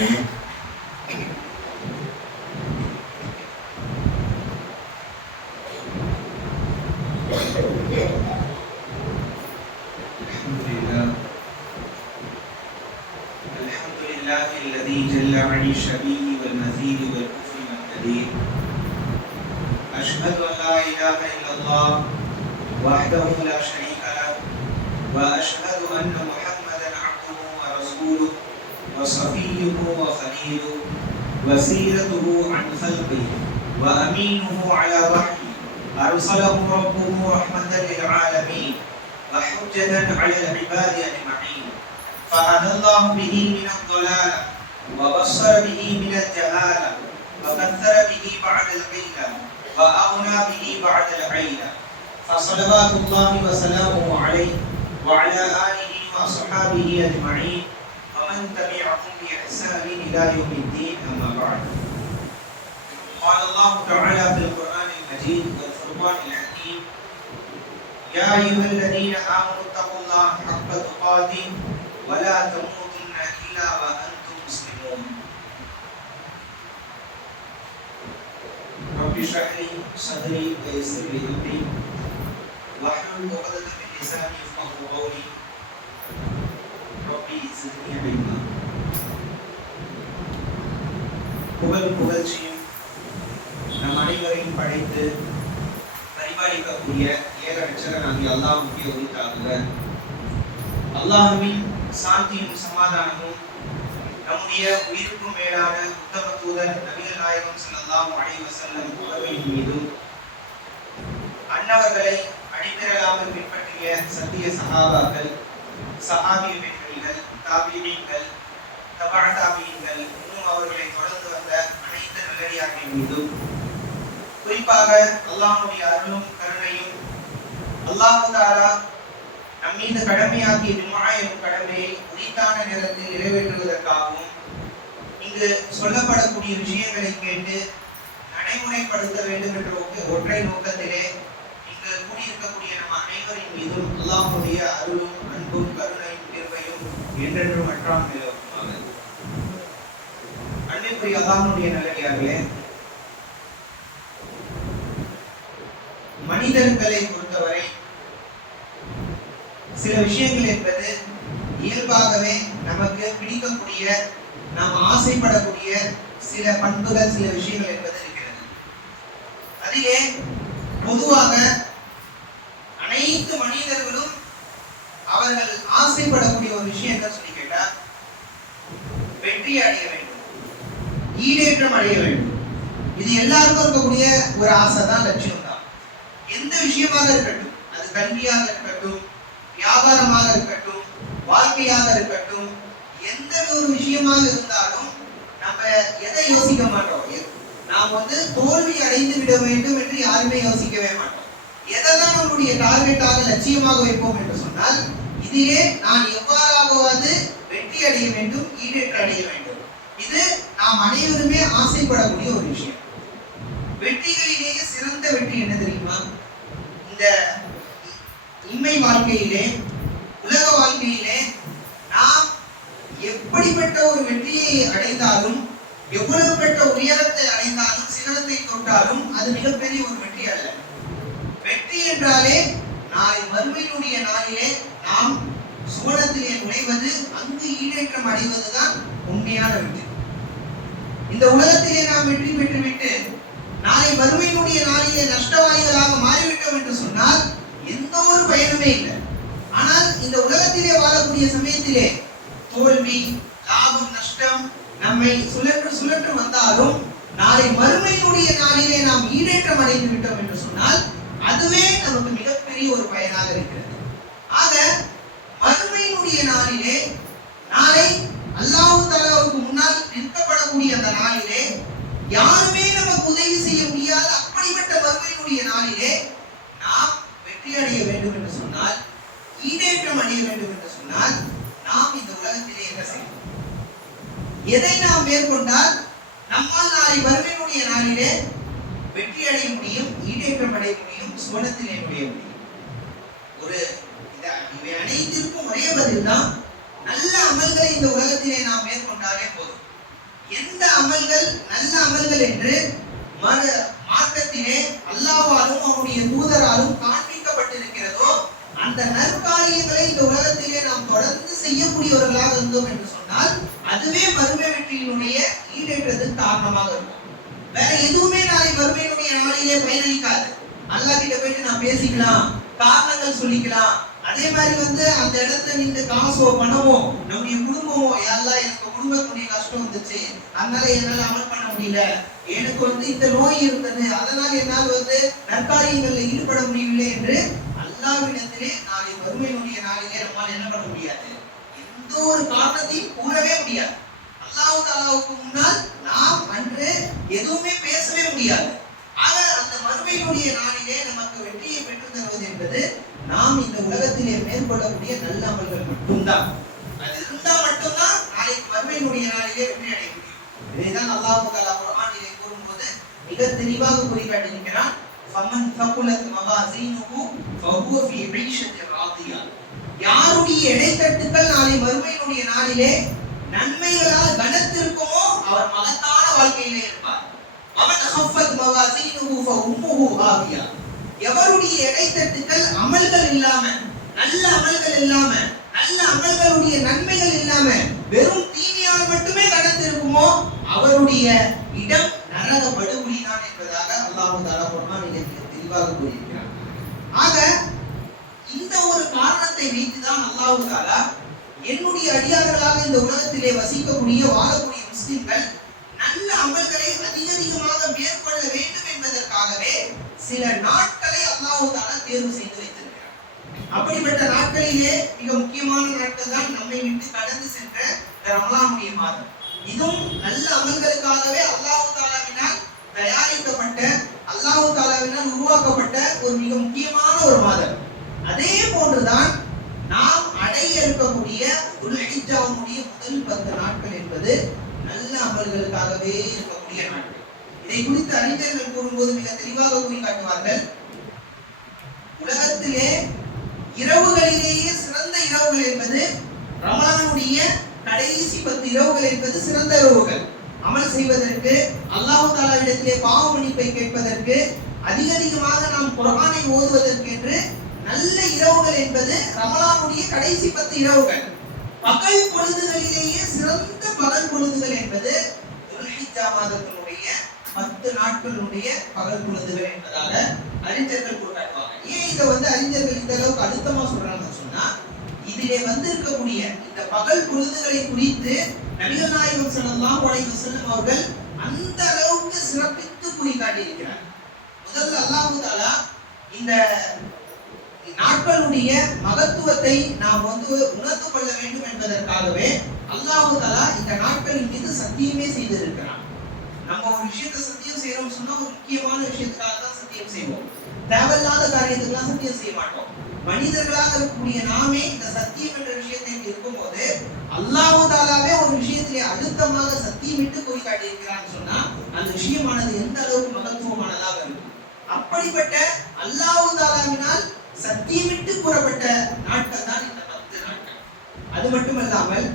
game. بعد القلة وأغنى به بعد العيلة فصلوات الله وسلامه عليه وعلى آله وأصحابه أجمعين. ومن تبعهم بإحسان إلى يوم الدين أما بعد. قال الله تعالى في القرآن المجيد والفرقان الحكيم يا أيها الذين آمنوا اتقوا الله حق تقاته ولا تموتن إلا وأنتم رب اشرح لي صدري ويسر لي أمري واحلل عقدة من لساني يفقهوا قولي ربي زدني علما புகழ் புகழ்ச்சியும் நம் அனைவரையும் படைத்து பரிபாலிக்கக்கூடிய ஏக ரட்சகன் ஆகிய அல்லாஹ்வுக்கே உரித்தாகுக அல்லாஹ்வின் சாந்தியும் சமாதானமும் நம்முடைய உயிருக்கும் மேலான உத்தம தூதர் நபிகள் நாயகம் செல்லலாம் அலைஹி வஸல்லம் அவர்களின் மீதும் அன்னவர்களை அடிப்பிரலாமல் பின்பற்றிய சத்திய சகாபாக்கள் சகாபிய பெண்கள் தாபியீன்கள் தபா தாபியீன்கள் இன்னும் அவர்களை தொடர்ந்து வந்த அனைத்து நல்லடியார்களின் மீதும் குறிப்பாக அல்லாஹுடைய அருளும் கருணையும் அல்லாஹு தாரா நம்மீது கடமையாக்கிய ஜுமா எனும் கடமையை குறித்தான நேரத்தில் நிறைவேற்றுவதற்காகவும் இங்கு சொல்லப்படக்கூடிய விஷயங்களை கேட்டு நடைமுறைப்படுத்த வேண்டும் என்ற ஒற்றை- நோக்கத்திலே இங்கு கூடியிருக்கக்கூடிய நம் அனைவரின் மீதும் அல்லாஹுடைய அருளும் அன்பும் கருணையும் கிருபையும் என்றென்றும் மற்றாம் நிலவுமாக அன்பிற்குரிய அல்லாஹ்வுடைய நல்லடியார்களே மனிதர்களை விஷயங்கள் என்பது இயல்பாகவே நமக்கு பிடிக்கக்கூடிய நாம் ஆசைப்படக்கூடிய சில பண்புகள் சில விஷயங்கள் என்பது இருக்கிறது. அதிலே பொதுவாக அனைத்து மனிதர்களும் அவர்கள் ஆசைப்படக்கூடிய ஒரு விஷயம் என்ன சொல்லி கேட்டா வெற்றி அடைய வேண்டும் ஈடேற்றம் அடைய வேண்டும் இது எல்லாருக்கும் இருக்கக்கூடிய ஒரு ஆசை தான் லட்சியம் தான் எந்த விஷயமாக இருக்கட்டும் அது கல்வியாக இருக்கட்டும் வியாபாரமாக இருக்கட்டும் வாழ்க்கையாக இருக்கட்டும் எந்த ஒரு விஷயமாக இருந்தாலும் நம்ம எதை யோசிக்க மாட்டோம் எ- நாம் வந்து தோல்வி அடைந்து விட வேண்டும் என்று யாருமே யோசிக்கவே மாட்டோம் எதெல்லாம் நம்முடைய டார்கெட்டாக லட்சியமாக வைப்போம் என்று சொன்னால் இதிலே நான் எவ்வாறாவது வெற்றி அடைய வேண்டும் ஈடேற்று அடைய வேண்டும். இது நாம் அனைவருமே ஆசைப்படக்கூடிய ஒரு விஷயம். வெற்றிகளிலேயே சிறந்த வெற்றி என்ன தெரியுமா? இந்த உண்மை வாழ்க்கையிலே உலக வாழ்க்கையிலே நாம் எப்படிப்பட்ட ஒரு வெற்றியை அடைந்தாலும் எவ்வளவு பெற்ற உயரத்தை அடைந்தாலும் சிகரத்தை தொட்டாலும் அது மிகப்பெரிய ஒரு வெற்றி அல்ல. வெற்றி என்றாலே நாளை மறுமையினுடைய நாளிலே நாம் சுவனத்திலே நுழைவது அங்கு ஈடேற்றம் அடைவதுதான் உண்மையான வெற்றி. இந்த உலகத்திலே நாம் வெற்றி பெற்றுவிட்டு நாளை வறுமையினுடைய நாளிலே நஷ்டவாளிகளாக மாறிவிட்டோம் என்று சொன்னால் எந்த ஒரு பயனுமே இல்லை. ஆனால் இந்த உலகத்திலே வாழக்கூடிய சமயத்திலே தோல்வி லாபம் நஷ்டம் நம்மை சுழன்று சுழன்று வந்தாலும் நாளை மறுமையினுடைய நாளிலே நாம் ஈடேற்றம் அடைந்து விட்டோம் என்று சொன்னால் அதுவே நமக்கு மிகப்பெரிய ஒரு பயனாக இருக்கும் ஆக மறுமையினுடைய நாளிலே நாளை அல்லாஹ் தலாவுக்கு முன்னால் நிற்கப்படக்கூடிய அந்த நாளிலே யாருமே நமக்கு உதவி செய்ய முடியாத அப்படிப்பட்ட மறுமையினுடைய நாளிலே நாம் வெற்றி அடைய வேண்டும் என்று சொன்னால் ஈடேற்றம் அடைய வேண்டும் என்று சொன்னால் நாம் இந்த உலகத்திலே என்ன செய்யணும் எதை நாம் மேற்கொண்டால் நம்மால் நாளை வறுமையினுடைய நாளிலே வெற்றி அடைய முடியும் ஈடேற்றம் அடைய முடியும் சுவனத்திலே நுழைய முடியும் ஒரு இத- இவை அனைத்திற்கும் ஒரே பதில் தான் நல்ல அமல்களை இந்த உலகத்திலே நாம் மேற்கொண்டாலே போதும் எந்த அமல்கள் நல்ல அமல்கள் என்று மறு மார்க்கத்திலே அல்லாஹ்வாலும் அவனுடைய தூதராலும் காண்பிக்கப்பட்டிருக்கிறதோ அந்த நற்காரியங்களை இந்த உலகத்திலே நாம் தொடர்ந்து செய்யக்கூடியவர்களாக இருந்தோம் என்று சொன்னால் அதுவே மறுமை வெற்றியினுடைய ஈடேற்றத்துக்கு காரணமாக இருக்கும். வேற எதுவுமே நாளை மறுமையினுடைய நாளிலே பயனளிக்காது. அல்லா கிட்ட போயிட்டு நான் பேசிக்கலாம் காரணங்கள் சொல்லிக்கலாம். அதே மாதிரி வந்து அந்த இடத்துல நின்று காசோ பணமோ நம்முடைய குடும்பமோ எல்லாம் எனக்கு குடும்பத்துடைய கஷ்டம் வந்துச்சு. அதனால என்னால அமல் பண்ண முடியல. எனக்கு வந்து இந்த நோய் இருந்தது. அதனால என்னால் வந்து நற்காரியங்களில் ஈடுபட முடியவில்லை என்று அல்லாவிடத்திலே நாளை வறுமையுடைய நாளிலே நம்மால் என்ன பண்ண முடியாது. எந்த ஒரு காரணத்தையும் கூறவே முடியாது. அல்லாஹ் தாலாவுக்கு முன்னால் நாம் அன்று எதுவுமே பேசவே முடியாது. ஆக அந்த மறுமையினுடைய நாளிலே நமக்கு வெற்றியை பெற்று தருவது என்பது நாம் இந்த உலகத்திலே மேற்கொள்ளக்கூடிய நல்ல அமல்கள் மட்டும்தான். அது இருந்தா மட்டும்தான் நாளைக்கு மறுமையினுடைய நாளிலே வெற்றி அடைய முடியும் இதைதான் அல்லாஹ் தாலா குரானிலே கூறும்போது மிக தெளிவாக கூறி ஃபமன் ஃபகுலத் மவாசீனுஹு ஃபஹுவ ஃபீ ஈஷத்தின் ராதியா யாருடைய இடைத்தட்டுக்கள் நாளை மறுமையினுடைய நாளிலே நன்மைகளால் கனத்திருக்குமோ அவர் மகத்தான வாழ்க்கையிலே இருப்பார். அவன் ஹஃபத் மவாசீனுஹு ஃபஉம்முஹு ஹாவியா எவருடைய இடைத்தட்டுக்கள் அமல்கள் இல்லாம நல்ல அமல்கள் இல்லாம நல்ல அமல்களுடைய நன்மைகள் இல்லாம வெறும் தீமையால் மட்டுமே கடந்திருக்குமோ அவருடைய இடம் நரக படுகொலிதான் என்பதாக அல்லாஹ் தாலா குர்ஆனிலே தெளிவாக கூறியிருக்கிறார். ஆக இந்த ஒரு காரணத்தை வைத்துதான் அல்லாஹு தாலா என்னுடைய அடியார்களாக இந்த உலகத்திலே வசிக்கக்கூடிய வாழக்கூடிய முஸ்லிம்கள் நல்ல அமல்களை அதிகமாக மேற்கொள்ள வேண்டும் என்பதற்காகவே சில நாட்களை அல்லாஹு தாலா தேர்வு செய்து வைத்திருக்கிறார். அப்படிப்பட்ட நாட்களிலே மிக முக்கியமான நாட்கள் தான் நம்மை விட்டு கடந்து சென்ற ரமலானுடைய மாதம். இதுவும் நல்ல அமல்களுக்காகவே அல்லாஹு தாலாவினால் தயாரிக்கப்பட்ட அல்லாஹ் தாலாவினால் உருவாக்கப்பட்ட ஒரு மிக முக்கியமான ஒரு மாதம். அதே போன்றுதான் நாம் அடைய இருக்கக்கூடிய துல்ஹிஜாவுடைய முதல் பத்து நாட்கள் என்பது நல்ல அமல்களுக்காகவே இருக்கக்கூடிய நாட்கள். இதை குறித்து அறிஞர்கள் கூறும்போது மிக தெளிவாக கூறி காட்டுவார்கள் உலகத்திலே இரவுகளிலேயே சிறந்த இரவுகள் என்பது ரமலானுடைய கடைசி பத்து இரவுகள் என்பது சிறந்த இரவுகள். அமல் செய்வதற்கு அல்லாஹ் தாலாவிடத்திலே பாவ மன்னிப்பை கேட்பதற்கு அதிக அதிகமாக நாம் குரானை ஓதுவதற்கு என்று நல்ல இரவுகள் என்பது ரமலானுடைய கடைசி பத்து இரவுகள். பகல் பொழுதுகளிலேயே சிறந்த பகல் பொழுதுகள் என்பது மாதத்தினுடைய பத்து நாட்களுடைய பகல் பொழுதுகள் என்பதாக அறிஞர்கள் கூறாட்டுவாங்க ஏன் இதை வந்து அறிஞர்கள் இந்த அளவுக்கு அழுத்தமா சொல்றாங்கன்னு சொன்னா இதிலே வந்து இருக்கக்கூடிய இந்த பகல் பொழுதுகளை குறித்து நபிகள் நாயகம் ஸல்லல்லாஹு அலைஹி செல்லும் அவர்கள் அந்த அளவுக்கு சிறப்பித்து கூறி காட்டியிருக்கிறார். முதல்ல அல்லாஹ் தாலா இந்த நாட்களுடைய மகத்துவத்தை நாம் வந்து உணர்ந்து கொள்ள வேண்டும் என்பதற்காகவே அல்லாஹ் தாலா இந்த நாட்களின் மீது சத்தியமே செய்திருக்கிறார். நம்ம ஒரு விஷயத்தை சத்தியம் செய்யறோம் சொன்னா ஒரு முக்கியமான விஷயத்துக்காக தான் சத்தியம் செய்வோம். தேவையில்லாத காரியத்துக்கெல்லாம் சத்தியம் செய்ய மாட்டோம். மனிதர்களாக இருக்கக்கூடிய நாமே இந்த சத்தியம் என்ற விஷயத்தை இருக்கும் இருக்கும்போது அல்லாஹ் தாலாவே ஒரு விஷயத்திலே அழுத்தமாக சத்தியமிட்டு கூறி காட்டியிருக்கிறான்னு சொன்னா அந்த விஷயமானது எந்த அளவுக்கு மகத்துவமானதாக இருக்கும்? அப்படிப்பட்ட அல்லாவு தாலாவினால் சத்தியமிட்டு கூறப்பட்ட நாட்கள் தான் இந்த பத்து நாட்கள். அது மட்டுமல்லாமல்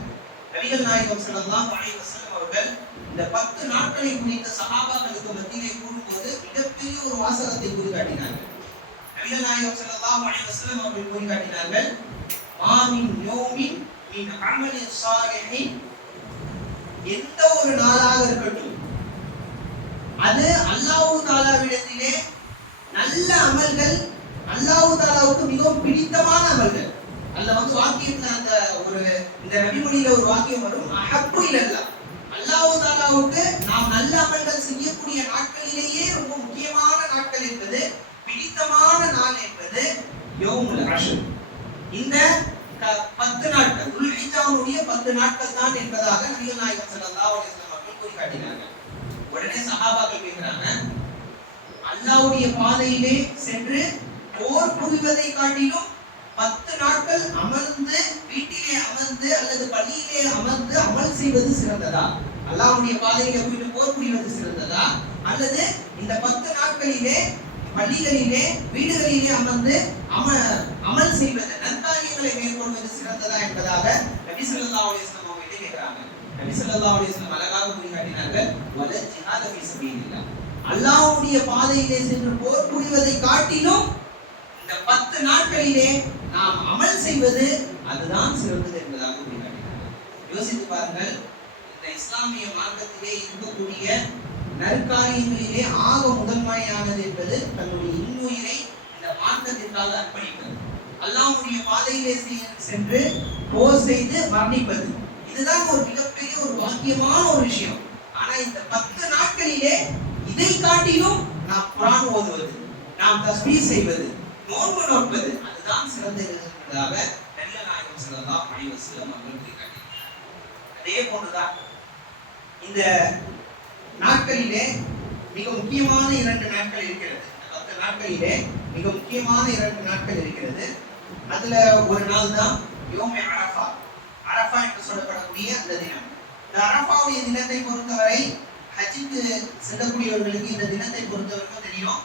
நபிகள் நாயகம் செல்லாம் அலைஹி வஸல்லம் அவர்கள் இந்த பத்து நாட்களை குறித்த சஹாபாக்களுக்கு மத்தியிலே கூறும்போது மிகப்பெரிய ஒரு வாசகத்தை கூறி காட்டினார்கள் நபிகள் நாயகம் ஸல்லல்லாஹு அலைஹி வஸல்லம் அவர்கள் கூறி மாமின் யோமின் மின் அமலின் சாலிஹின் எந்த ஒரு நாளாக இருக்கட்டும் அது அல்லாஹ் தாலாவிடத்திலே நல்ல அமல்கள் அல்லாஹ் தாலாவுக்கு மிகவும் பிடித்தமான அமல்கள். அல்ல வந்து வாக்கியத்துல அந்த ஒரு இந்த நபிமொழியில ஒரு வாக்கியம் வரும் அஹப்பு இல்லல்லா அல்லாஹ் தாலாவுக்கு நாம் நல்ல அமல்கள் செய்யக்கூடிய நாட்களிலேயே ரொம்ப பிடித்தமான நாள் என்பது யோமுல் அஷர். இந்த பத்து நாட்கள் உள்ஹிஜாவுடைய பத்து நாட்கள் தான் என்பதாக நபிகள் நாயகம் ஸல்லல்லாஹு அலைஹி வஸல்லம் அவர்கள் கூறி காட்டினார்கள் உடனே சஹாபாக்கள் கேட்கிறாங்க அல்லாஹ்வுடைய பாதையிலே சென்று போர் புரிவதை காட்டிலும் பத்து நாட்கள் அமர்ந்து வீட்டிலே அமர்ந்து அல்லது பள்ளியிலே அமர்ந்து அமல் செய்வது சிறந்ததா? அல்லாஹ்வுடைய பாதையிலே போயிட்டு போர் புரிவது சிறந்ததா? அல்லது இந்த பத்து நாட்களிலே பள்ளிகளிலே வீடுகளிலே அமர்ந்து அம அமல் செய்வது நற்காரியங்களை மேற்கொள்வது சிறந்ததா என்பதாக நபி சொல்லா அலைஹி வஸல்லம் அவர்களே கேட்கிறாங்க. நபி சொல்லா அலைஹி அழகாக கூறி காட்டினார்கள் வல ஜிஹாத ஃபீ அல்லாஹ்வுடைய பாதையிலே சென்று போர் புரிவதை காட்டிலும் இந்த பத்து நாட்களிலே நாம் அமல் செய்வது அதுதான் சிறந்தது என்பதாக கூறி காட்டினார்கள். யோசித்து பாருங்கள் இந்த இஸ்லாமிய மார்க்கத்திலே இருக்கக்கூடிய நற்காரியங்களிலே ஆக முதன்மையானது என்பது தன்னுடைய இன்னுயிரை இந்த மார்க்கத்திற்காக அர்ப்பணிப்பது. அல்லாவுடைய பாதையிலே சென்று போர் செய்து மரணிப்பது. இதுதான் ஒரு மிகப்பெரிய ஒரு பாக்கியமான ஒரு விஷயம். ஆனா இந்த பத்து நாட்களிலே இதை காட்டிலும் நாம் குரான் ஓதுவது நாம் தஸ்பீர் செய்வது நோன்பு நோட்பது அதுதான் சிறந்ததாக என்பதாக நல்ல நாயகம் சிறந்தா அலைஹி அவர்கள் அதே போன்றுதான் இந்த நாட்களிலே மிக முக்கியமான இரண்டு நாட்கள் இருக்கிறது. அந்த நாட்களிலே மிக முக்கியமான இரண்டு நாட்கள் இருக்கிறது. அதுல ஒரு நாள் தான் யோமே அரஃபா. அரஃபா என்று சொல்லப்படக்கூடிய அந்த தினம். இந்த அரஃபாவுடைய தினத்தை பொறுத்தவரை ஹஜ்ஜுக்கு செல்லக்கூடியவர்களுக்கு இந்த தினத்தை பொறுத்தவரைக்கும் தெரியும்.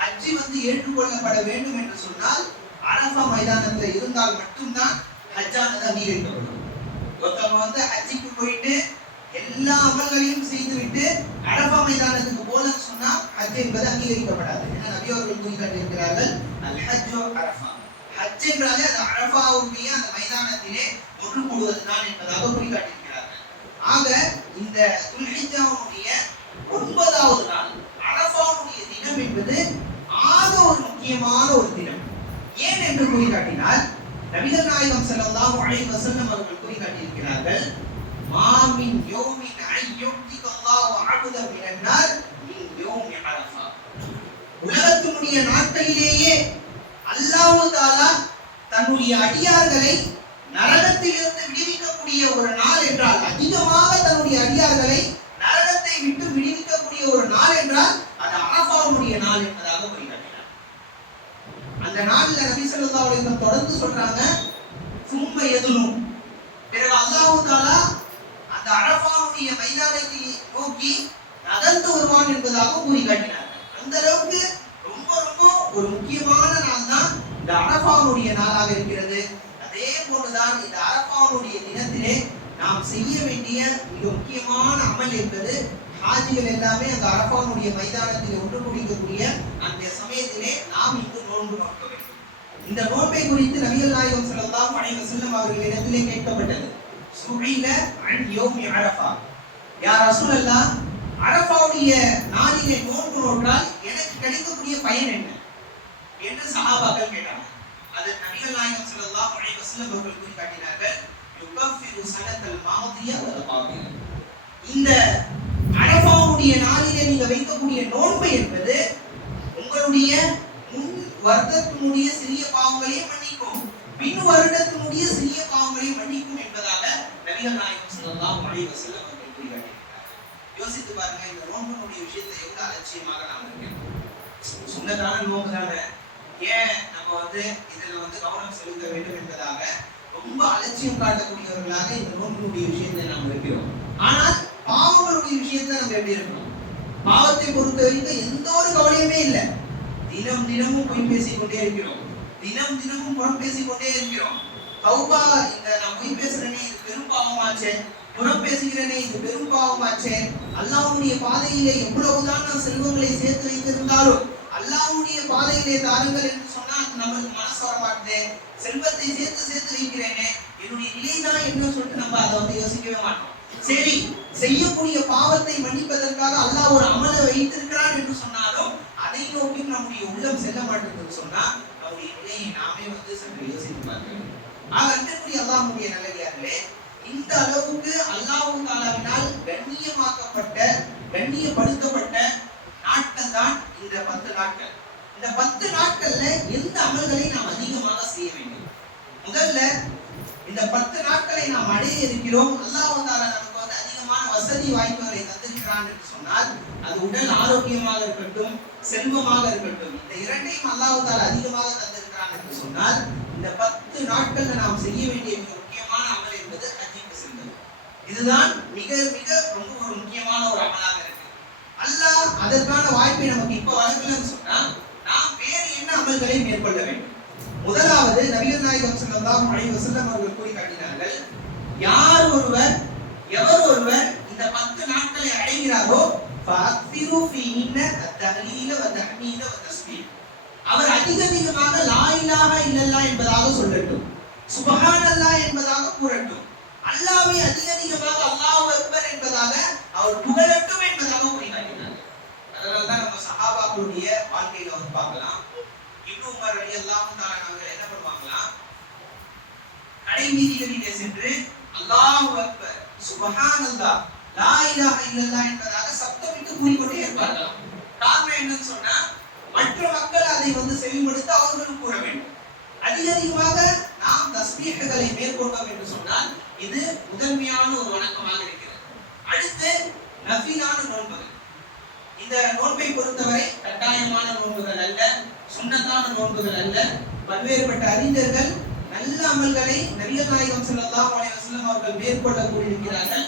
ஹஜ்ஜி வந்து ஏற்றுக்கொள்ளப்பட வேண்டும் என்று சொன்னால் அரஃபா மைதானத்தில் இருந்தால் மட்டும்தான் ஹஜ்ஜானது அங்கீகரிக்கப்படும். ஒருத்தவங்க வந்து ஹஜ்ஜிக்கு போயிட்டு எல்லா அமல்களையும் செய்துவிட்டு அரபா மைதானத்துக்கு போலன்னு சொன்னா ஹஜ் என்பது அங்கீகரிக்கப்படாது. ஏன்னா நபி அவர்கள் கூறி கண்டிருக்கிறார்கள் அல் ஹஜ் அரஃபா. ஹஜ் என்றாலே அது அரஃபாவுடைய அந்த மைதானத்திலே ஒன்று கூடுவதுதான் என்பதாக கூறி காட்டியிருக்கிறார்கள். ஆக இந்த துல்ஹிஜாவுடைய ஒன்பதாவது நாள் அரபாவுடைய தினம் என்பது ஆக ஒரு முக்கியமான ஒரு தினம். ஏன் என்று கூறி காட்டினால் நபிகள் நாயகம் ஸல்லல்லாஹு அலைஹி வஸல்லம் அவர்கள் கூறி காட்டியிருக்கிறார்கள் மாமின் யோமின் ஐயுக்திக அல்லாஹு அபுத மினன் மின் யோமி அரஃபா உலகத்தினுடைய நாட்களிலேயே அல்லாஹ் தாலா தன்னுடைய அடியார்களை நரகத்திலிருந்து விடுவிக்கக்கூடிய ஒரு நாள் என்றால் அதிகமாக தன்னுடைய அடியார்களை நரகத்தை விட்டு விடுவிக்கக்கூடிய ஒரு நாள் என்றால் அது அரபாவுடைய நாள் என்பதாக குறிப்பிட்டார் அந்த நாள்ல நபி சொல்லா தொடர்ந்து சொல்றாங்க சும்ப எதுலும் பிறகு அல்லாஹ் தாலா அரஃபாவுடைய மைதானத்தை நோக்கி நகர்ந்து வருவான் என்பதாக கூறி காட்டினார் அந்த அளவுக்கு ரொம்ப ரொம்ப ஒரு முக்கியமான நாள் தான் இந்த அரஃபாவுடைய நாளாக இருக்கிறது. அதே போலதான் இந்த அரஃபாவுடைய தினத்திலே நாம் செய்ய வேண்டிய மிக முக்கியமான அமல் என்பது ஹாஜிகள் எல்லாமே அந்த அரஃபாவுடைய மைதானத்தில் ஒன்று குடிக்கக்கூடிய அந்த சமயத்திலே நாம் இங்கு நோன்பு நோக்க வேண்டும். இந்த நோன்பை குறித்து நபிகள் நாயகம் செல்லலாம் அனைவர் செல்லும் அவர்கள் இடத்திலே கேட்கப்பட்டது. சுஹைல அன் அரபா யார் ரசூல் அல்லா அரபாவுடைய நாளிலே நோன்பு நோட்டால் எனக்கு கிடைக்கக்கூடிய பயன் என்ன? என்று சஹாபாக்கள் கேட்டாங்க அது நபிகள் நாயகம் ஸல்லல்லாஹு அலைஹி வஸல்லம் அவர்கள் கூறி காட்டினார்கள் யுகஃபிரு சனத்தல் மாதிய வல் காபில இந்த அரபாவுடைய நாளிலே நீங்க வைக்கக்கூடிய நோன்பு என்பது உங்களுடைய முன் வருடத்தினுடைய சிறிய பாவங்களையும் மன்னிக்கும் பின் வருடத்தினுடைய சிறிய பாவங்களையும் மன்னிக்கும் என்பதாக நபிகள் நாயகம் ஸல்லல்லாஹு அலைஹி வஸல்லம் அவர்கள் கூறி காட்டியிருக்கிறார்கள் யோசித்து பாருங்க இந்த விஷயத்தை எவ்வளவு அலட்சியமாக நாம் இருக்கிறோம் சொன்னதான நோன்பு ஏன் நம்ம வந்து இதுல வந்து கவனம் செலுத்த வேண்டும் என்பதாக ரொம்ப அலட்சியம் காட்டக்கூடியவர்களாக இந்த நோன்பினுடைய விஷயத்தை நாம் இருக்கிறோம் ஆனால் பாவங்களுடைய விஷயத்தை நம்ம எப்படி இருக்கணும்? பாவத்தை பொறுத்த வரைக்கும் எந்த ஒரு கவலையுமே இல்லை. தினம் தினமும் பொய் பேசிக்கொண்டே இருக்கிறோம். தினம் தினமும் புறம் பேசிக்கொண்டே இருக்கிறோம். தௌபா இந்த நான் பொய் பேசுறேனே இது பெரும் பாவமாச்சே. புறம் பேசுகிறேனே இது பெரும் பாவமாச்சே. அல்லாவுடைய பாதையிலே எவ்வளவுதான் நான் செல்வங்களை சேர்த்து வைத்திருந்தாலும் அல்லாவுடைய பாதையிலே தாருங்கள் என்று சொன்னா நமக்கு நம்மளுக்கு மனசு வர மாட்டேது செல்வத்தை சேர்த்து சேர்த்து வைக்கிறேனே என்னுடைய நிலைதான் என்ன சொல்லிட்டு நம்ம அதை வந்து யோசிக்கவே மாட்டோம். சரி செய்யக்கூடிய பாவத்தை மன்னிப்பதற்காக அல்லாஹ் ஒரு அமலை வைத்திருக்கிறான் என்று சொன்னாலும் அதை நோக்கி நம்முடைய உள்ளம் செல்ல மாட்டேங்குது சொன்னா நம்முடைய நிலையை நாமே வந்து சற்று யோசித்து பார்க்க ஆக அன்பிற்குரிய அல்லாஹ்வுடைய நல்லவியார்களே இந்த அளவுக்கு அல்லாஹ் தாலாவினால் கண்ணியமாக்கப்பட்ட கண்ணியப்படுத்தப்பட்ட நாட்கள் தான் இந்த பத்து நாட்கள். இந்த பத்து நாட்கள்ல எந்த அமல்களை நாம் அதிகமாக செய்ய வேண்டும்? முதல்ல இந்த பத்து நாட்களை நாம் அடைய இருக்கிறோம். அல்லாஹ் தாலா நமக்கு வந்து அதிகமான வசதி வாய்ப்புகளை தந்திருக்கிறான் என்று சொன்னால் அது உடல் ஆரோக்கியமாக இருக்கட்டும் செல்வமாக இருக்கட்டும் இந்த இரண்டையும் அல்லாஹு தாலா அதிகமாக தந்திருக்கிறான் என்று சொன்னால் இந்த பத்து நாட்கள்ல நாம் செய்ய வேண்டிய முக்கியமான அமல் என்பது ஹஜ்ஜுக்கு செல்வது இதுதான் மிக மிக ரொம்ப ஒரு முக்கியமான ஒரு அமலாக இருக்கு. அல்லாஹ் அதற்கான வாய்ப்பை நமக்கு இப்ப வழங்கலன்னு சொன்னா நாம் வேறு என்ன அமல்களை மேற்கொள்ள வேண்டும்? முதலாவது நபிகள் நாயகம் ஸல்லல்லாஹு அலைஹி வசல்லம் அவர்கள் கூறி காட்டினார்கள் யார் ஒருவர் எவர் ஒருவர் இந்த பத்து நாட்களை அடைகிறாரோ அவர் அதிக அதிகமாக லா இல்லல்லா என்பதாக சொல்லட்டும். சுபஹானல்லாஹ் என்பதாக கூறட்டும். அல்லாவை அதிக அதிகமாக அல்லாஹ் அக்பர் என்பதாக அவர் புகழட்டும் என்பதாக கூறினார் அதனால தான் நம்ம சஹாபாக்களுடைய வாழ்க்கையில வந்து பார்க்கலாம். இப்னு உமர் ரலியல்லாஹு தஆலா அவர்கள் என்ன பண்ணுவாங்களாம் கடை சென்று அல்லாஹ் அக்பர் சுபஹானல்லாஹ் லா இலாஹ இல்லல்லா என்பதாக சப்தமிட்டு கூறிக்கொண்டே இருப்பார்கள். காரணம் என்னன்னு சொன்னா மற்ற மக்கள் அதை வந்து செவிமடுத்து அவர்களும் கூற வேண்டும். அதிகமாக நாம் தஸ்மீகளை மேற்கொண்டோம் என்று சொன்னால் இது முதன்மையான ஒரு வணக்கமாக இருக்கிறது. அடுத்து நஃபிலான நோன்புகள். இந்த நோன்பை பொறுத்தவரை கட்டாயமான நோன்புகள் அல்ல சுண்ணத்தான நோன்புகள் அல்ல. பல்வேறுபட்ட அறிஞர்கள் நல்ல அமல்களை நபிகள் நாயகம் ஸல்லல்லாஹு வசலம் அவர்கள் மேற்கொள்ள கூடியிருக்கிறார்கள்.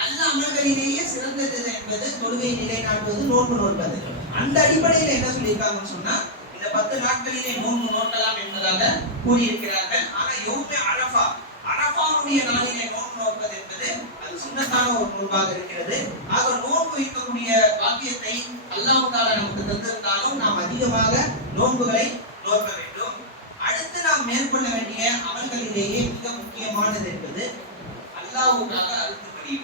நல்ல அமல்களிலேயே சிறந்தது என்பது தொழுகை நிலைநாட்டுவது நோன்பு நோன்பது. அந்த அடிப்படையில் என்ன சொல்லியிருக்காங்கன்னு சொன்னா இந்த பத்து நாட்களிலே நோன்பு நோக்கலாம் என்பதாக கூறியிருக்கிறார்கள். ஆனா யௌமே அழகா அரபாவுடைய நாளிலே நோன்பு நோப்பது என்பது அது சுண்ணத்தான ஒரு நோன்பாக இருக்கிறது. ஆக நோன்பு வைக்கக்கூடிய பாக்கியத்தை அல்லாஹ் நமக்கு தந்திருந்தாலும் நாம் அதிகமாக நோன்புகளை நோக்க வேண்டும். அடுத்து நாம் மேற்கொள்ள வேண்டிய அமல்களிலேயே மிக முக்கியமானது என்பது அல்லாஹ்வுக்காக அறுத்து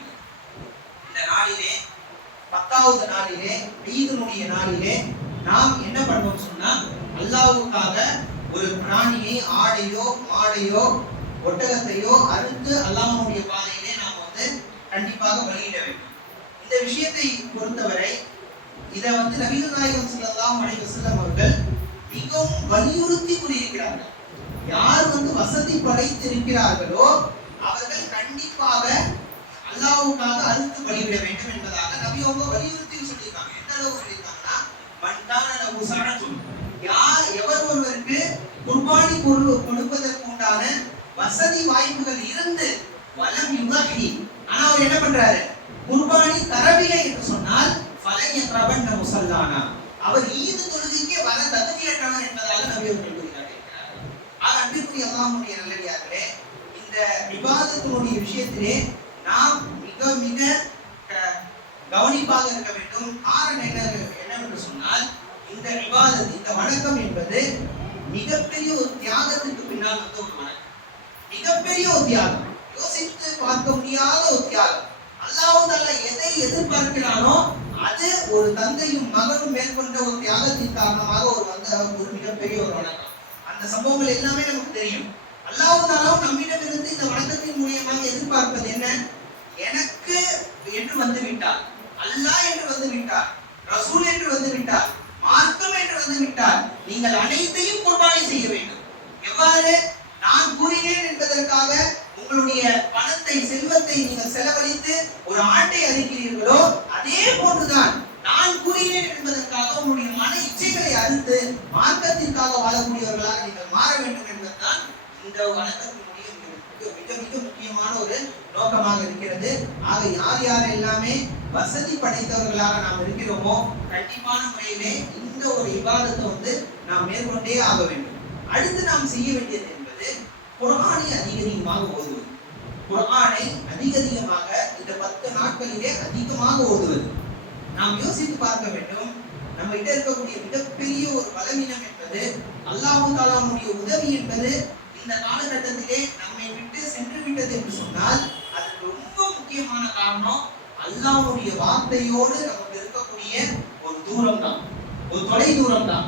இந்த நாளிலே பத்தாவது நாளிலே ஈதனுடைய நாளிலே நாம் என்ன பண்ணுவோம் சொன்னா அல்லாவுக்காக ஒரு பிராணியை ஆடையோ மாடையோ ஒட்டகத்தையோ அறுத்து அல்லாஹ்வுடைய பாதையிலே நாம் வந்து கண்டிப்பாக வெளியிட வேண்டும். இந்த விஷயத்தை பொறுத்தவரை இதை வந்து நவீன நாயகம் ஸல்லல்லாஹு அலைஹி அவர்கள் மிகவும் வலியுறுத்தி கூறியிருக்கிறார்கள். யார் வந்து வசதி படைத்திருக்கிறார்களோ அவர்கள் கண்டிப்பாக அல்லாஹ்வுக்காக அறுத்து வழிவிட வேண்டும் என்பதாக நபி அவங்க வலியுறுத்தி சொல்லியிருக்காங்க. எந்த அளவு சொல்லியிருக்காங்கன்னா மன்தான யார் எவர் ஒருவருக்கு குர்பானி பொருள் கொடுப்பதற்கு உண்டான வசதி வாய்ப்புகள் இருந்து வலம் யுகி ஆனா அவர் என்ன பண்றாரு? குர்பானி தரவில்லை என்று சொன்னால் ஃபலன் யக்ரபன் முசல்லானா. அவர் ஈது தொழுகைக்கே வர தகுதியற்றவர் என்பதாக நபி அவர்கள் கூறினார்கள் ஆக அன்பிற்குரிய அல்லாஹ்வுடைய நல்லடியார்களே இந்த விவாதத்தினுடைய விஷயத்திலே நாம் மிக மிக கவனிப்பாக இருக்க வேண்டும். காரணம் என்ன என்று சொன்னால் இந்த விவாதம் இந்த வணக்கம் என்பது மிகப்பெரிய ஒரு தியாகத்திற்கு பின்னால் வந்த ஒரு வணக்கம். மிகப்பெரிய ஒரு தியாகம். யோசித்து பார்க்க முடியாத ஒரு தியாகம். அல்லாஹ் அல்ல எதை எதிர்பார்க்கிறானோ அது ஒரு தந்தையும் மகனும் மேற்கொண்ட ஒரு தியாகத்தின் காரணமாக ஒரு வந்த ஒரு மிகப்பெரிய ஒரு வணக்கம். அந்த சம்பவங்கள் எல்லாமே நமக்கு தெரியும். அல்லாஹ் நம்மிடம் நம்மிடமிருந்து இந்த வணக்கத்தின் மூலியமாக எதிர்பார்ப்பது என்ன? எனக்கு என்று வந்து விட்டார். அல்லாஹ் என்று வந்து விட்டார். ரசூல் என்று வந்து விட்டார் மார்க்கம் என்று வந்து விட்டார் நீங்கள் அனைத்தையும் குர்பானை செய்ய வேண்டும். எவ்வாறு? நான் கூறினேன் என்பதற்காக உங்களுடைய பணத்தை செல்வத்தை நீங்கள் செலவழித்து ஒரு ஆட்டை அறிக்கிறீர்களோ அதே போன்றுதான் நான் கூறினேன் என்பதற்காக உங்களுடைய மன இச்சைகளை அறுத்து மார்க்கத்திற்காக வாழக்கூடியவர்களாக நீங்கள் மாற வேண்டும் என்பதுதான் இந்த வணக்கத்தினுடைய மிக மிக மிக முக்கியமான ஒரு நோக்கமாக இருக்கிறது. ஆக யார் யார் எல்லாமே வசதி படைத்தவர்களாக நாம் இருக்கிறோமோ கண்டிப்பான முறையிலே இந்த ஒரு விவாதத்தை வந்து நாம் மேற்கொண்டே ஆக வேண்டும். அடுத்து நாம் செய்ய வேண்டியது என்பது குரானை அதிக அதிகமாக ஓதுவது. குரானை அதிகதிகமாக இந்த பத்து நாட்களிலே அதிகமாக ஓதுவது. நாம் யோசித்து பார்க்க வேண்டும் நம்ம கிட்ட இருக்கக்கூடிய மிகப்பெரிய ஒரு பலவீனம் என்பது அல்லாஹு தாலாவுடைய உதவி என்பது இந்த காலகட்டத்திலே நம்மை விட்டு சென்று விட்டது என்று சொன்னால் அதுக்கு ரொம்ப முக்கியமான காரணம். அல்லாவுடைய வார்த்தையோடு நமக்கு இருக்கக்கூடிய ஒரு தூரம் தான் ஒரு தொலை தூரம் தான்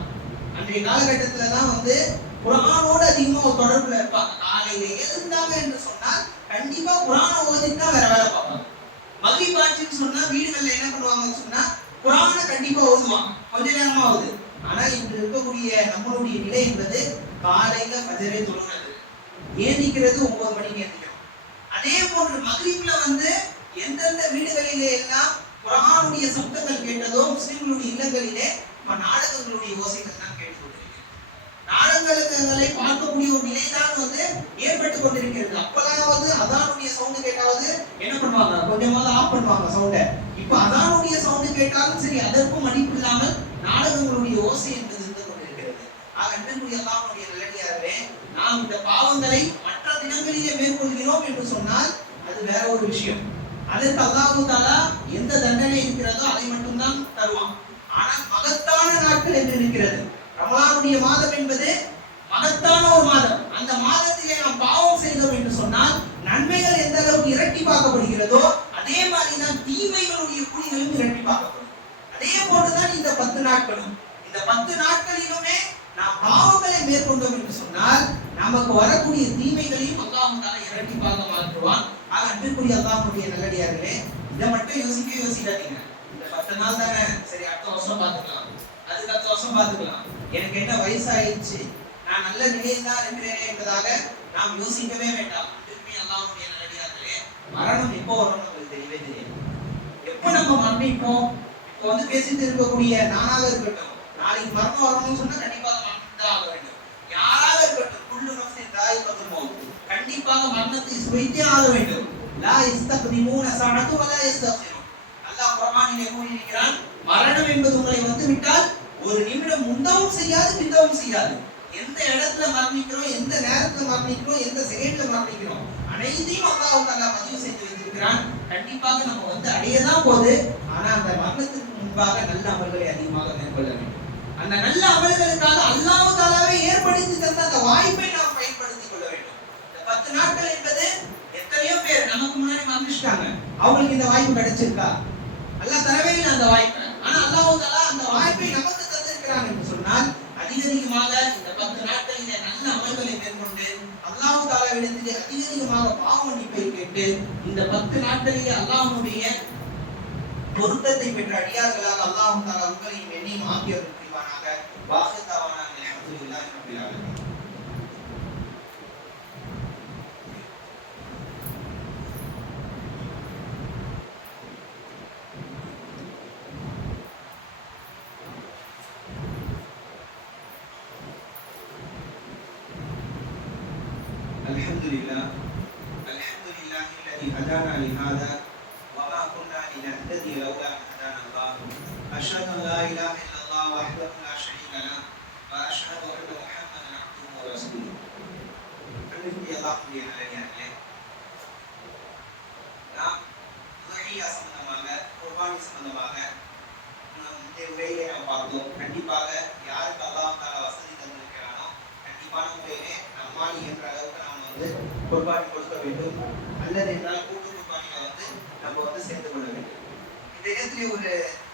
அன்றைய காலகட்டத்துல தான் வந்து குரானோடு அதிகமா ஒரு தொடர்புல இருப்பாங்க. காலையில எழுந்தாங்க என்று சொன்னால் கண்டிப்பா குரானை ஓதிட்டு தான் வேற வேலை பார்ப்பாங்க. மகிழ் ஆட்சின்னு சொன்னா வீடுகள்ல என்ன பண்ணுவாங்கன்னு சொன்னா குரான கண்டிப்பா ஓதுவாங்க. கொஞ்ச நேரமா ஓது. ஆனா இன்று இருக்கக்கூடிய நம்மளுடைய நிலை என்பது காலையில ஃபஜரே தொழுகிறது ஏந்திக்கிறது ஒன்பது மணிக்கு ஏந்திக்கிறோம் அதே போன்று மகிழ்ல வந்து எந்தெந்த வீடுகளிலே எல்லாம் குரானுடைய சப்தங்கள் கேட்டதோ முஸ்லிம்களுடைய இல்லங்களிலே நாடகங்களுடைய ஓசைகள் தான் கேட்டு கொண்டிருக்கிறது நாடகங்களை பார்க்கக்கூடிய ஒரு நிலைதான் வந்து ஏற்பட்டு கொண்டிருக்கிறது. அப்பெல்லாம் வந்து அதானுடைய சவுண்டு கேட்டாவது என்ன பண்ணுவாங்க? கொஞ்சமாவது ஆஃப் பண்ணுவாங்க சவுண்டை இப்ப அதானுடைய சவுண்டு கேட்டாலும் சரி அதற்கும் மதிப்பு இல்லாமல் நாடகங்களுடைய ஓசை என்பது இருந்து கொண்டிருக்கிறது. ஆக அன்பிற்குரிய அல்லாவுடைய நல்லடியாகவே நாம் இந்த பாவங்களை மற்ற தினங்களிலே மேற்கொள்கிறோம் என்று சொன்னால் அது வேற ஒரு விஷயம். அதற்கு அல்லாஹு தாலா எந்த தண்டனை இருக்கிறதோ அதை மட்டும்தான் தருவான். ஆனால் மகத்தான நாட்கள் என்று இருக்கிறது. ரமலானுடைய மாதம் என்பது மகத்தான ஒரு மாதம். அந்த மாதத்திலே நாம் பாவம் செய்தோம் என்று சொன்னால் நன்மைகள் எந்த அளவுக்கு இரட்டிப்பாக்கப்படுகிறதோ அதே மாதிரிதான் தீமைகளுடைய கூலிகளும் இரட்டிப்பாக்கப்படும் அதே போன்றுதான் இந்த பத்து நாட்களும். இந்த பத்து நாட்களிலுமே நாம் பாவங்களை மேற்கொண்டோம் என்று சொன்னால் நமக்கு வரக்கூடிய தீமைகளையும் அல்லாஹ் தாலா இரட்டிப்பாக மாற்றுவான். ஆக அன்பிற்குரிய அல்லாஹ்வுடைய நல்லடியார்களே இதை மட்டும் யோசிக்க யோசிக்காதீங்க. இந்த பத்து நாள் தானே? சரி அடுத்த வருஷம் பார்த்துக்கலாம். அதுக்கு அடுத்த வருஷம் பார்த்துக்கலாம். எனக்கு என்ன வயசாயிடுச்சு? நான் நல்ல நிலையில் தான் இருக்கிறேனே என்பதாக நாம் யோசிக்கவே வேண்டாம். திரும்பி அல்லாஹ்வுடைய நல்லடியார்களே மரணம் எப்போ வரும் நமக்கு தெரியவே தெரியாது. எப்போ நம்ம மரணிப்போம் இப்போ வந்து பேசிட்டு இருக்கக்கூடிய நானாக இருக்கட்டும். நாளைக்கு மரணம் வரணும்னு சொன்னா கண்டிப்பாக மரணம் தான் ஆக வேண்டும். யாராக இருக்கட்டும் குள்ளு நஃப்ஸின் பத்து போகும் கண்டிப்பாக மரணத்தை சுவைத்தே ஆக வேண்டும். லா இஸ்தக்ரிமூன சஅது வலா இஸ்தக்திரும் அல்லாஹ் குர்ஆனிலே கூறியிருக்கிறான் மரணம் என்பது உங்களை வந்து விட்டால் ஒரு நிமிடம் முந்தவும் செய்யாது பிந்தவும் செய்யாது. எந்த இடத்துல மரணிக்கிறோம் எந்த நேரத்துல மரணிக்கிறோம் எந்த செகண்ட்ல மரணிக்கிறோம் அனைத்தையும் அல்லாஹ் அல்லாஹ் பதிவு செய்து வைத்திருக்கிறான். கண்டிப்பாக நம்ம வந்து அடையதான் போகுது. ஆனா அந்த மரணத்துக்கு முன்பாக நல்ல அமல்களை அதிகமாக மேற்கொள்ள வேண்டும். அந்த நல்ல அமல்களுக்காக அல்லாஹ் தாலாவே ஏற்படுத்தி தந்த அந்த வாய்ப்பை நாம் பயன்படுத்திக் கொள்ள வேண்டும் இந்த பத்து நாட்கள் என்பது எத்தனையோ பேர் நமக்கு முன்னாடி மரணிச்சிட்டாங்க அவங்களுக்கு இந்த வாய்ப்பு கிடைச்சிருக்கா? அல்லாஹ் தரவே இல்லை அந்த வாய்ப்பை. ஆனா அல்லாஹ் அந்த வாய்ப்பை நமக்கு தந்திருக்கிறாங்க என்று சொன்னால் அதிக அதிகமாக இந்த பத்து நாட்களில் நல்ல அமல்களை மேற்கொண்டு அல்லாஹ் தாலாவிடத்திலே அதிக அதிகமாக பாவ மன்னிப்பை கேட்டு இந்த பத்து நாட்களிலே அல்லாஹ்வுடைய பொருத்தத்தை பெற்ற அடியார்களாக அல்லாஹ் தாலா உங்களையும் என்னையும் ஆக்கியவர் புரிவானாக. வாசுதாவான அல்லது என்றால் கூட்டு குர்பானில வந்து நம்ம வந்து சேர்ந்து கொள்ள வேண்டும். இந்த இடத்துல ஒரு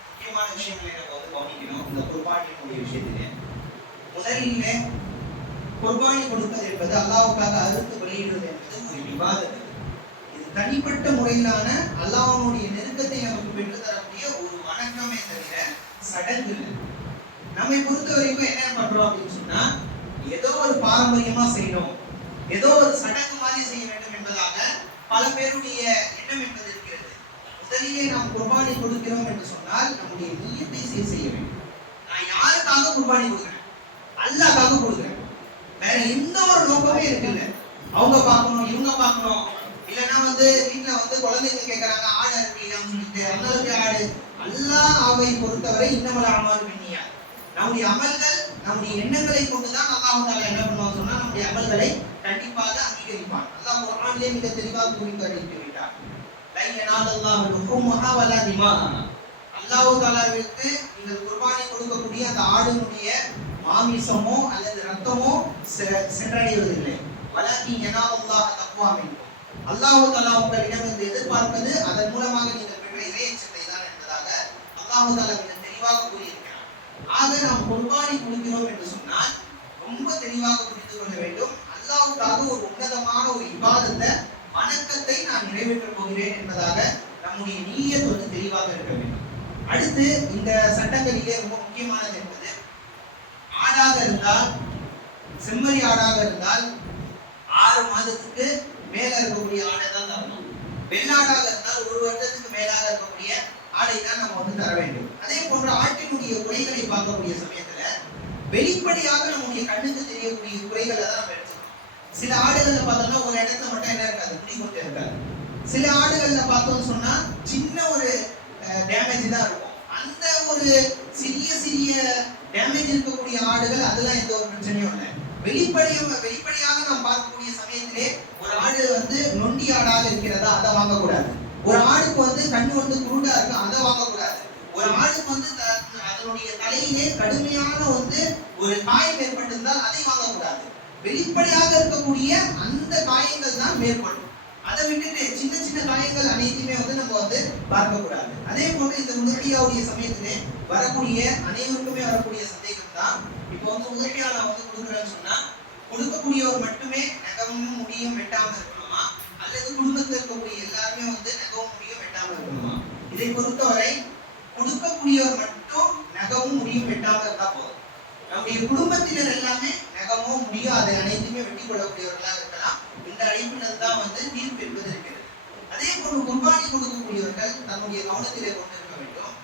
முக்கியமான விஷயங்களை நம்ம வந்து கவனிக்கணும். இந்த குர்பானியினுடைய விஷயத்திலே. முதலிலே குர்பானி கொடுப்பது என்பது அல்லாவுக்காக அறுத்து வெளியிடுவது என்பது ஒரு விவாதம். இது தனிப்பட்ட முறையிலான அல்லாஹனுடைய நெருக்கத்தை நமக்கு பெற்று தரக்கூடிய ஒரு வணக்கமே தவிர சடங்கு நம்மை பொறுத்த வரைக்கும் என்ன பண்றோம் அப்படின்னு சொன்னா ஏதோ ஒரு பாரம்பரியமா செய்யணும். ஏதோ ஒரு சடங்கு மாதிரி செய்ய வேண்டும் என்பதாக பல பேருடைய எண்ணம் என்பது இருக்கிறது. முதலிலே நாம் குர்பானி கொடுக்கிறோம் என்று சொன்னால் நம்முடைய நீயத்தை சீர் செய்ய வேண்டும். நான் யாருக்காக குர்பானி கொடுக்குறேன்? அல்லாக்காக கொடுக்குறேன். வேற எந்த ஒரு நோக்கமே இருக்குல்ல. அவங்க பார்க்கணும் இவங்க பார்க்கணும். இல்லைன்னா வந்து வீட்டில் வந்து குழந்தைங்க கேட்குறாங்க ஆடு அறுக்கலையான்னு சொல்லிட்டு அல்லாவுக்கு ஆடு. அல்லா ஆவை பொறுத்தவரை இன்னமல அமல் பின்னியா நம்முடைய அமல்கள் நம்முடைய எண்ணங்களை கொண்டுதான் அல்லாஹ் என்ன பண்ணுவாங்க சொன்னா நம்முடைய அமல்களை கண்டிப்பாக அங்கீகரிப்பான் அல்லாஹ் குர்ஆனிலே மிக தெளிவாக குறித்து அறிவித்து விட்டார் லை யனாலல்லாஹு லுஹுமுஹா வலா திமாஹா அல்லாஹ் தாலாவிற்கு நீங்கள் குர்பானி கொடுக்கக்கூடிய அந்த ஆடினுடைய மாமிசமோ அல்லது ரத்தமோ செ- சென்றடைவதில்லை. வலக்கி யனாலல்லாஹ தக்வா மின்கும் அல்லாஹ் தாலா உங்களிடம் இருந்து எதிர்பார்ப்பது அதன் மூலமாக நீங்கள் பெற்ற இறையச்சத்தை தான் என்பதாக அல்லாஹ் தாலா மிக தெளிவாக கூறியிருக்கிறார் ஆக நாம் குர்பானி கொடுக்கிறோம் என்று சொன்னால் ரொம்ப தெளிவாக புரிந்து கொள்ள வேண்டும். அல்லாவுக்காக ஒரு உன்னதமான ஒரு இபாதத்தை வணக்கத்தை நான் நிறைவேற்றப் போகிறேன் என்பதாக நம்முடைய நீயத் வந்து தெளிவாக இருக்க வேண்டும். அடுத்து இந்த சட்டங்களிலே ரொம்ப முக்கியமானது என்பது ஆடாக இருந்தால் செம்மறி ஆடாக இருந்தால் ஆறு மாதத்துக்கு மேல இருக்கக்கூடிய ஆடை தான் தரணும் வெள்ளாடாக இருந்தால் ஒரு வருடத்துக்கு மேலாக இருக்கக்கூடிய ஆடை தான் நம்ம வந்து தர வேண்டும் அதே போன்று ஆட்டினுடைய குறைகளை பார்க்கக்கூடிய சமயத்துல வெளிப்படையாக நம்முடைய கண்ணுக்கு தெரியக்கூடிய குறைகளை தான் நம்ம எடுத்துக்கணும் சில ஆடுகள்ல பார்த்தோம்னா ஒரு இடத்துல மட்டும் என்ன இருக்காது முடி கொண்டு இருக்காது. சில ஆடுகள்ல பார்த்தோம்னு சொன்னா சின்ன ஒரு டேமேஜ் தான் இருக்கும். அந்த ஒரு சிறிய சிறிய டேமேஜ் இருக்கக்கூடிய ஆடுகள் அதெல்லாம் எந்த ஒரு பிரச்சனையும் இல்லை. வெளிப்படையாக வெளிப்படையாக நாம் பார்க்கக்கூடிய சமயத்திலே ஒரு ஆடு வந்து நொண்டி ஆடாக இருக்கிறதா அதை வாங்கக்கூடாது. ஒரு ஆடுக்கு வந்து கண்ணு வந்து குருடா இருக்கும் அதை வாங்கக்கூடாது. ஒரு ஆடுக்கு வந்து அதனுடைய தலையிலே கடுமையான வந்து ஒரு காயம் ஏற்பட்டிருந்தால் அதை வாங்கக்கூடாது. வெளிப்படையாக இருக்கக்கூடிய அந்த காயங்கள் தான் மேற்படும். அதை விட்டுட்டு சின்ன சின்ன காயங்கள் அனைத்தையுமே வந்து நம்ம வந்து பார்க்க கூடாது அதே போன்று இந்த உதவியாவுடைய சமயத்திலே வரக்கூடிய அனைவருக்குமே வரக்கூடிய சந்தேகம் தான் இப்போ வந்து உதவியா நான் வந்து கொடுக்குறேன்னு சொன்னா கொடுக்கக்கூடியவர் மட்டுமே நகமும் முடியும் வெட்டாம இருக்கணுமா? அல்லது குடும்பத்தில் இருக்கக்கூடிய எல்லாருமே வந்து நகவும் முடியும் வெட்டாம இருக்கணுமா? இதை பொறுத்தவரை கொடுக்கக்கூடியவர் மட்டும் நகவும் முடியும் வெட்டாம இருந்தா போதும். நம்முடைய குடும்பத்தினர் எல்லாமே நகமோ முடியும் அதை அனைத்துமே வெட்டி கொள்ளக்கூடியவர்களாக இருக்கலாம். இந்த அழைப்பினர் தான் வந்து தீர்ப்பு என்பது இருக்கிறது. அதே போன்று குர்பானி கொடுக்கக்கூடியவர்கள் தன்னுடைய கவனத்திலே கொண்டு இருக்க வேண்டும்.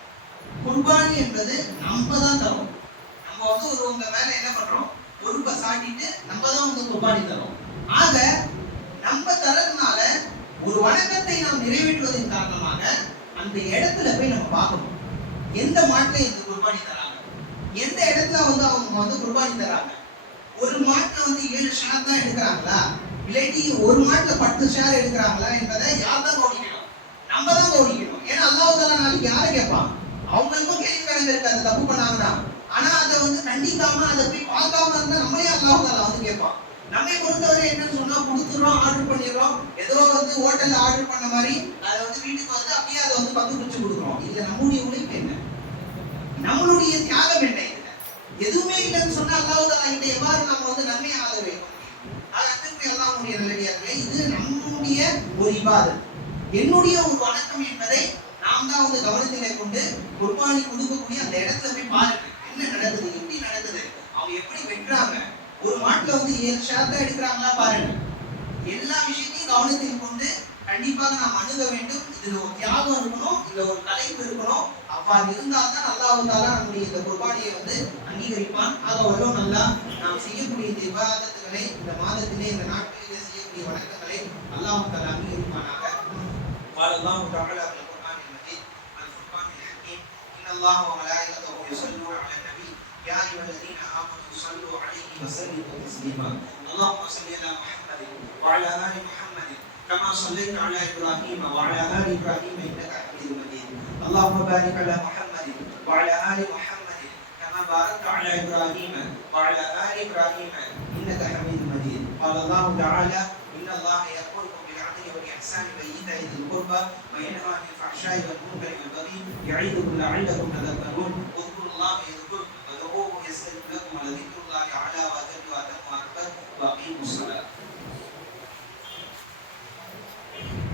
குர்பானி என்பது நம்ம தான் தரும். நம்ம வந்து ஒருவங்க மேல என்ன பண்றோம்? பொறுப்பை சாட்டிட்டு நம்ம தான் வந்து குர்பானி தரும். ஆக நம்ம தரதுனால ஒரு வணக்கத்தை நாம் நிறைவேற்றுவதன் காரணமாக அந்த இடத்துல போய் நம்ம பார்க்கணும். எந்த மாட்டுல இந்த குர்பானி தராங்க? எந்த இடத்துல வந்து அவங்க வந்து குர்பானி தராங்க? ஒரு மாட்டில் வந்து ஏழு ஷேர் தான் எடுக்கிறாங்களா? இல்லாட்டி ஒரு மாட்டில் பத்து ஷேர் எடுக்கிறாங்களா என்பதை யார் தான் கவனிக்கணும்? நம்ம தான் கவனிக்கணும். ஏன்னா அல்லாஹ் தாலா நாளைக்கு யாரை கேட்பான்? அவங்களுக்கும் கேள்வி கணக்கு இருக்கு. தப்பு பண்ணாங்கன்னா ஆனா அதை வந்து கண்டிக்காம அதை போய் பார்க்காம இருந்தா நம்மளே அல்லாஹ் தாலா வந்து கேட்பான். நம்மை பொறுத்தவரை என்னன்னு சொன்னா கொடுத்துறோம் ஆர்டர் பண்ணிடுறோம். ஏதோ வந்து ஹோட்டல்ல ஆர்டர் பண்ண மாதிரி அதை வந்து வீட்டுக்கு வந்து அப்படியே அதை வந்து பங்கு பிடிச்சு கொடுக்குறோம் இதுல நம்முடைய உழைப்பு என்ன? நம்மளுடைய தியாகம் என்ன? எதுவுமே இல்லைன்னு சொன்னா அல்லாஹ் தாலா கிட்ட எவ்வாறு நாம வந்து நன்மை ஆகவே வைக்க முடியும் அது அன்பிற்கு அல்லாஹ்வுடைய நல்லடியார்களே இது நம்முடைய ஒரு இபாதத். என்னுடைய ஒரு வணக்கம் என்பதை நாம் தான் வந்து கவனத்திலே கொண்டு குர்பானி கொடுக்கக்கூடிய அந்த இடத்துல போய் பாருங்க. என்ன நடந்தது? எப்படி நடந்தது? அவங்க எப்படி வெட்டுறாங்க? ஒரு மாட்டுல வந்து ஏழு ஷேர் தான் எடுக்கிறாங்களா பாருங்க. எல்லா விஷயத்தையும் கவனத்தில் கொண்டு கண்டிப்பாக நாம் அணுக வேண்டும் இதுல ஒரு தியாகம் இருக்கணும் இதுல ஒரு கலைப்பு இருக்கணும் அவ்வாறு இருந்தால் தான் அல்லாஹ் தாலா நம்முடைய இந்த குர்பானியை வந்து அங்கீகரிப்பான் ஆக வரும் நல்லா நாம் செய்யக்கூடிய இந்த விவாதத்துகளை இந்த மாதத்திலே இந்த நாட்களிலே செய்யக்கூடிய வணக்கங்களை அல்லாஹ் தாலா அங்கீகரிப்பானாக قال الله تعالى في القرآن المجيد والفرقان الحكيم إن الله وملائكته يصلون على النبي يا أيها الذين آمنوا صلوا عليه وسلموا تسليما اللهم صل على محمد وعلى آل محمد كما صليت على إبراهيم وعلى آل إبراهيم إنك حميد مجيد. اللهم بارك على محمد وعلى آل محمد كما باركت على إبراهيم وعلى آل إبراهيم إنك حميد مجيد. قال الله تعالى إن الله يأمركم بالعدل والإحسان وإيتاء ذي القربى وينهى عن الفحشاء والمنكر والبغي يعظكم لعلكم تذكرون. اذكروا الله يذكركم وادعوه يستجب لكم ولذكر الله أعلى وأجل